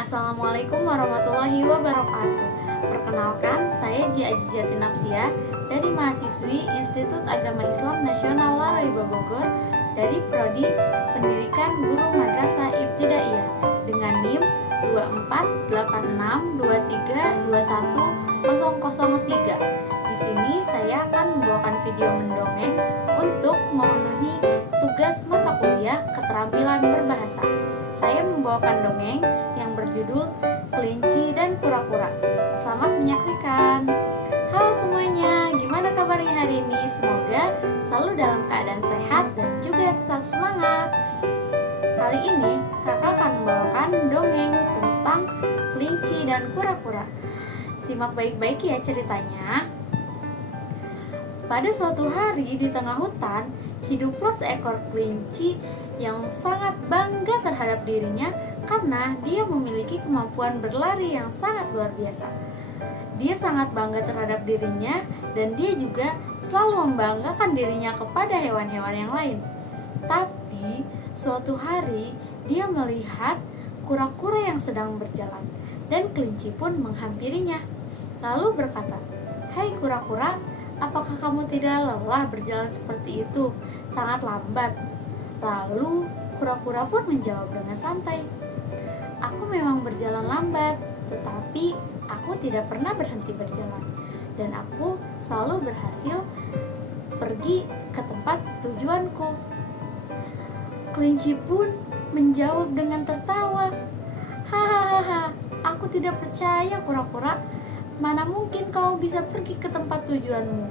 Assalamualaikum warahmatullahi wabarakatuh. Perkenalkan, saya Ji Aji Jatinapsia dari mahasiswi Institut Agama Islam Nasional Laraiba Bogor dari Prodi Pendidikan Guru Madrasah Ibtidaiyah dengan NIM 248623210003. Di sini saya akan membawakan video mendongeng untuk memenuhi tugas mata kuliah keterampilan berbahasa. Saya membawakan dongeng yang berjudul Kelinci dan Kura-Kura. Selamat menyaksikan. Halo semuanya, gimana kabarnya hari ini? Semoga selalu dalam keadaan sehat dan juga tetap semangat. Kali ini kakak akan membawakan dongeng tentang kelinci dan kura-kura. Simak baik-baik ya ceritanya. Pada suatu hari di tengah hutan, hiduplah seekor kelinci yang sangat bangga terhadap dirinya karena dia memiliki kemampuan berlari yang sangat luar biasa. Dia sangat bangga terhadap dirinya dan dia juga selalu membanggakan dirinya kepada hewan-hewan yang lain. Tapi suatu hari dia melihat kura-kura yang sedang berjalan dan kelinci pun menghampirinya. Lalu berkata, "Hai kura-kura, apakah kamu tidak lelah berjalan seperti itu? Sangat lambat." Lalu kura-kura pun menjawab dengan santai, "Aku memang berjalan lambat, tetapi aku tidak pernah berhenti berjalan. Dan aku selalu berhasil pergi ke tempat tujuanku." Kelinci pun menjawab dengan tertawa, "Hahaha, aku tidak percaya kura-kura. Mana mungkin kamu bisa pergi ke tempat tujuanmu?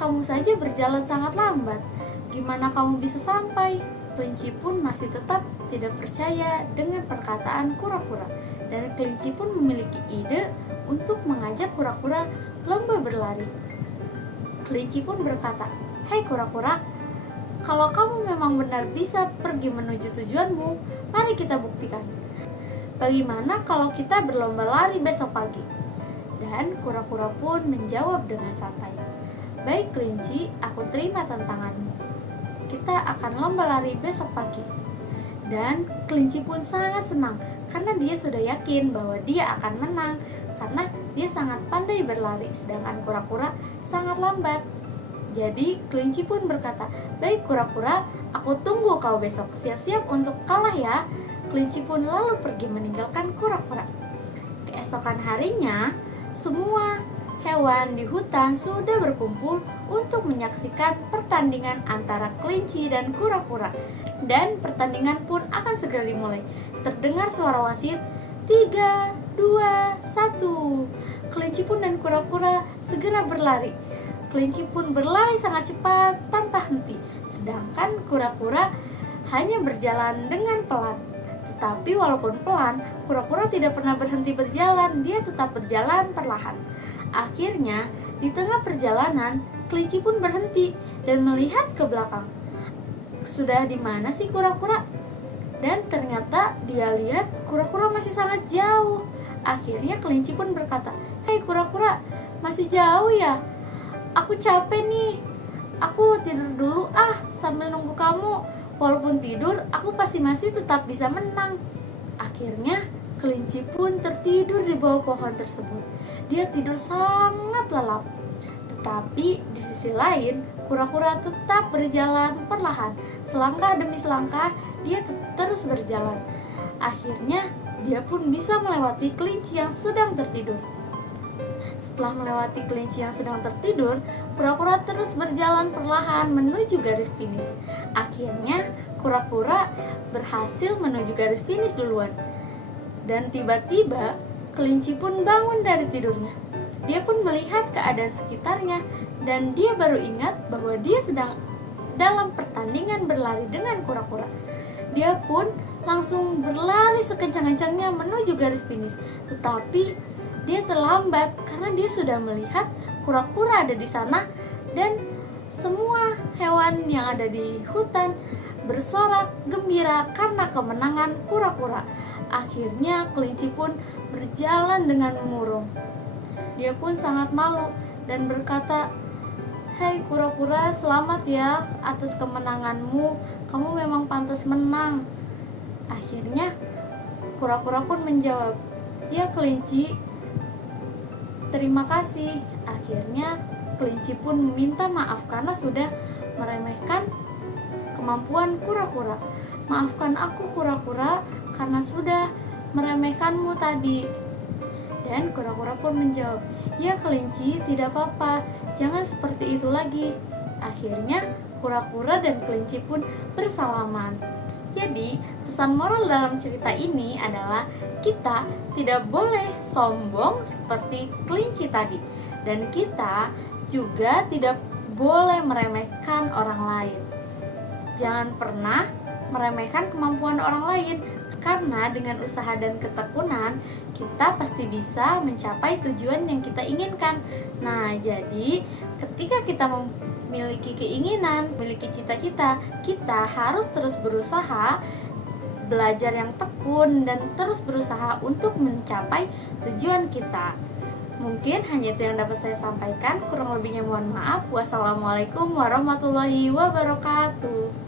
Kamu saja berjalan sangat lambat. Gimana kamu bisa sampai?" Kelinci pun masih tetap tidak percaya dengan perkataan kura-kura. Dan kelinci pun memiliki ide untuk mengajak kura-kura lomba berlari. Kelinci pun berkata, "Hai kura-kura, kalau kamu memang benar bisa pergi menuju tujuanmu, mari kita buktikan. Bagaimana kalau kita berlomba lari besok pagi?" Dan kura-kura pun menjawab dengan santai, "Baik kelinci, aku terima tantanganmu. Kita akan lomba lari besok pagi." Dan kelinci pun sangat senang karena dia sudah yakin bahwa dia akan menang karena dia sangat pandai berlari, sedangkan kura-kura sangat lambat. Jadi kelinci pun berkata, "Baik kura-kura, aku tunggu kau besok. Siap-siap untuk kalah ya." Kelinci pun lalu pergi meninggalkan kura-kura. Keesokan harinya, semua hewan di hutan sudah berkumpul untuk menyaksikan pertandingan antara kelinci dan kura-kura. Dan pertandingan pun akan segera dimulai. Terdengar suara wasit, 3, 2, 1. Kelinci pun dan kura-kura segera berlari. Kelinci pun berlari sangat cepat tanpa henti, sedangkan kura-kura hanya berjalan dengan pelan. Tetapi walaupun pelan, kura-kura tidak pernah berhenti berjalan, dia tetap berjalan perlahan. Akhirnya, di tengah perjalanan, kelinci pun berhenti dan melihat ke belakang. Sudah di mana sih kura-kura? Dan ternyata dia lihat kura-kura masih sangat jauh. Akhirnya kelinci pun berkata, "Hei kura-kura, masih jauh ya? Aku capek nih. Aku tidur dulu sambil nunggu kamu. Walaupun tidur, aku pasti masih tetap bisa menang." Akhirnya kelinci pun tertidur di bawah pohon tersebut. Dia tidur sangat lelap. Tetapi di sisi lain, kura-kura tetap berjalan perlahan. Selangkah demi selangkah, dia terus berjalan. Akhirnya, dia pun bisa melewati kelinci yang sedang tertidur. Setelah melewati kelinci yang sedang tertidur, kura-kura terus berjalan perlahan menuju garis finish. Akhirnya, kura-kura berhasil menuju garis finish duluan. Dan tiba-tiba, kelinci pun bangun dari tidurnya. Dia pun melihat keadaan sekitarnya dan dia baru ingat bahwa dia sedang dalam pertandingan berlari dengan kura-kura. Dia pun langsung berlari sekencang-kencangnya menuju garis finish. Tetapi dia terlambat karena dia sudah melihat kura-kura ada di sana dan semua hewan yang ada di hutan bersorak gembira karena kemenangan kura-kura. Akhirnya kelinci pun berjalan dengan murung. Dia pun sangat malu dan berkata, "Hei kura-kura, selamat ya atas kemenanganmu. Kamu memang pantas menang." Akhirnya Kura-kura pun menjawab, "Ya kelinci, terima kasih." Akhirnya kelinci pun meminta maaf karena sudah meremehkan kemampuan kura-kura. "Maafkan aku kura-kura karena sudah meremehkanmu tadi." Dan kura-kura pun menjawab, "Ya kelinci, tidak apa-apa, jangan seperti itu lagi." Akhirnya kura-kura dan kelinci pun bersalaman. Jadi pesan moral dalam cerita ini adalah kita tidak boleh sombong seperti kelinci tadi, dan kita juga tidak boleh meremehkan orang lain. Jangan pernah meremehkan kemampuan orang lain, karena dengan usaha dan ketekunan kita pasti bisa mencapai tujuan yang kita inginkan. Nah, jadi ketika kita memiliki keinginan, memiliki cita-cita, kita harus terus berusaha, belajar yang tekun, dan terus berusaha untuk mencapai tujuan kita. Mungkin hanya itu yang dapat saya sampaikan, kurang lebihnya mohon maaf. Wassalamualaikum warahmatullahi wabarakatuh.